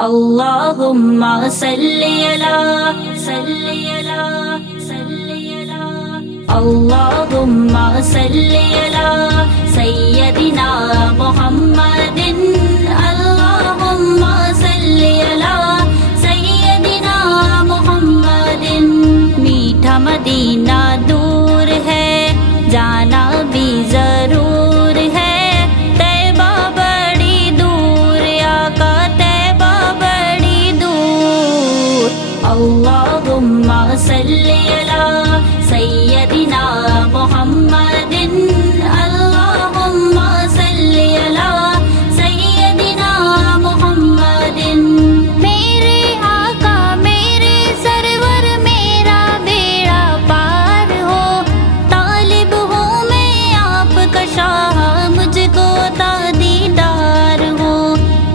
اللہم صلی علی اللہم صلی علی سیدنا محمد اللہم صلی علی سیدنا محمد میٹھا مدینہ دور ہے جانا بھی ضرور ہے طیبہ بڑی دور آقا طیبہ بڑی دور اللہم صلی علی سیدنا محمد اللہم صلی علی سیدنا محمد میرے آقا میرے سرور میرا بیڑا پار ہو طالب ہوں میں آپ کا شاہ مجھ کو عطا دیدار ہو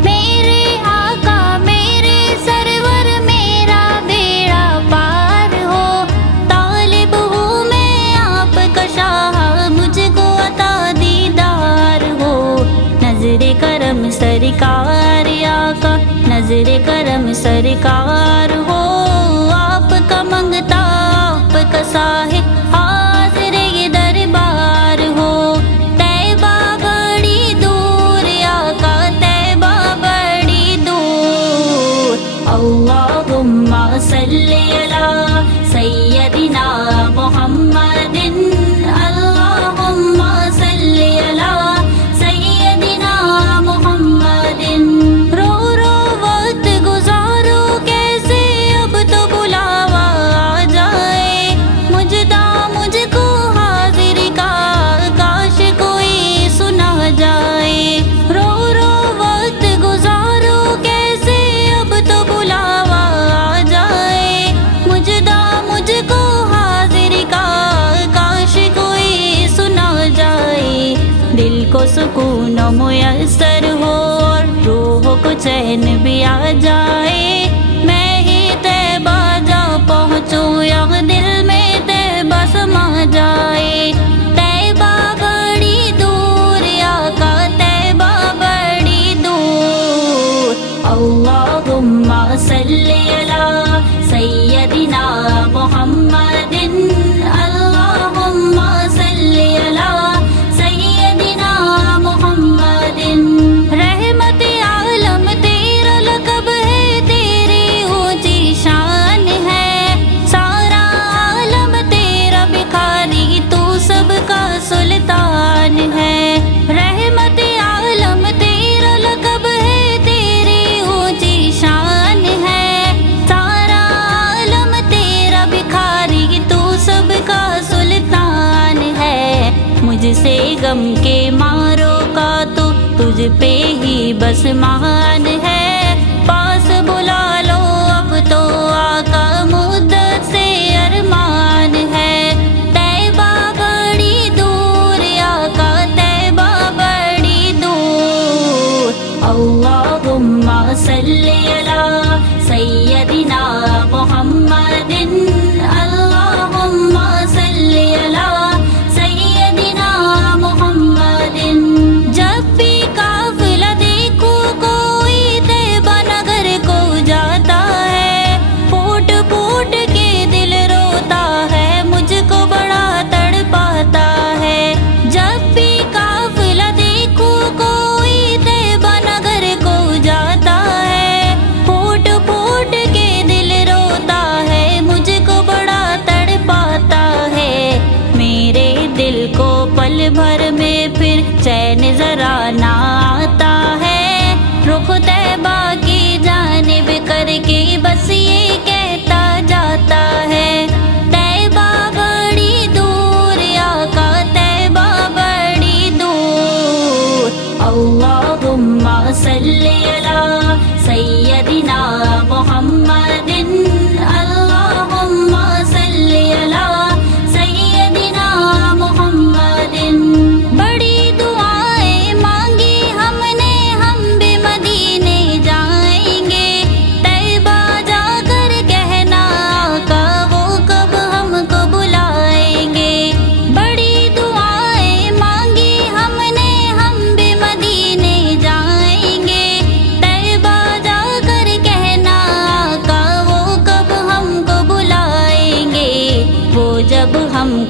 میرے آقا میرے سرور میرا بیڑا پار ہو طالب ہوں میں آپ کا شاہ مجھ کو عطا دیدار ہو نظر کرم سرکار آقا نظر کرم سرکار ہو آپ کا منگتا آپ کا صاحب حاضر یہ دربار ہو طیبہ بڑی دور آقا طیبہ بڑی دور اللہم صلی علی سیدنا محمد اللہم صلی علی سیدنا محمد رو رو وقت گزارو کیسے اب تو بلاوا آ جائے مجدہ مجھ کو حاضر کا کاش کوئی سنا جائے رو رو وقت گزارو کیسے اب تو بلاوا آ جائے مجدہ مجھ کو حاضر کا کاش کوئی سنا جائے دل کو سکون میسر ہو اور روح کو چین بھی آ جائے میں ہی طیبہ جا پہنچوں یا دل میں طیبہ سما جائے طیبہ بڑی دور آقا طیبہ بڑی دور اللہم صلی علی سیدنا محمد اللہم صلی علی سیدنا محمد رحمت عالم تیرا لقب ہے تیری اونچی شان ہے سارا عالم تیرا بھکاری تو سب کا سلطان ہے رحمت عالم تیرا لقب ہے تیری اونچی شان ہے سارا عالم تیرا بھکاری تو سب کا سلطان ہے مجھ سے غم کے ماروں کا تو تجھ پہ ہی بس مان ہے پاس بلا لو اب تو آقا مدت سے ارمان ہے طیبہ بڑی دور آقا طیبہ بڑی دور اللہم صلی علی سیدنا محمد اللہم صلی علی سیدنا محمد جب بھی قافلہ دیکھو کوئی طیبہ نگر کو جاتا ہے پھوٹ پھوٹ کے دل روتا ہے مجھ کو بڑا تڑپاتا ہے جب بھی قافلہ دیکھو کوئی طیبہ نگر کو جاتا ہے پھوٹ پھوٹ کے دل روتا ہے مجھ کو بڑا تڑپاتا ہے میرے دل کو پل بھر میں پھر چین ذرا نہ آتا ہے رخ طیبہ کی جانب کر کے بس یہ کہتا جاتا ہے طیبہ بڑی دور آقا طیبہ بڑی دور اللہم صلی علی سیدنا محمد اللہم صلی علی سیدنا محمد بڑی دعائیں مانگی ہم نے ہم بھی مدینے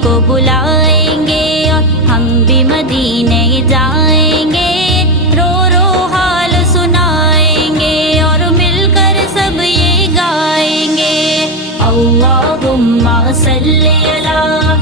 کو بلائیں گے اور ہم بھی مدینے جائیں گے، رو رو حال سنائیں گے اور مل کر سب یہ گائیں گے۔ اللہم صلی علی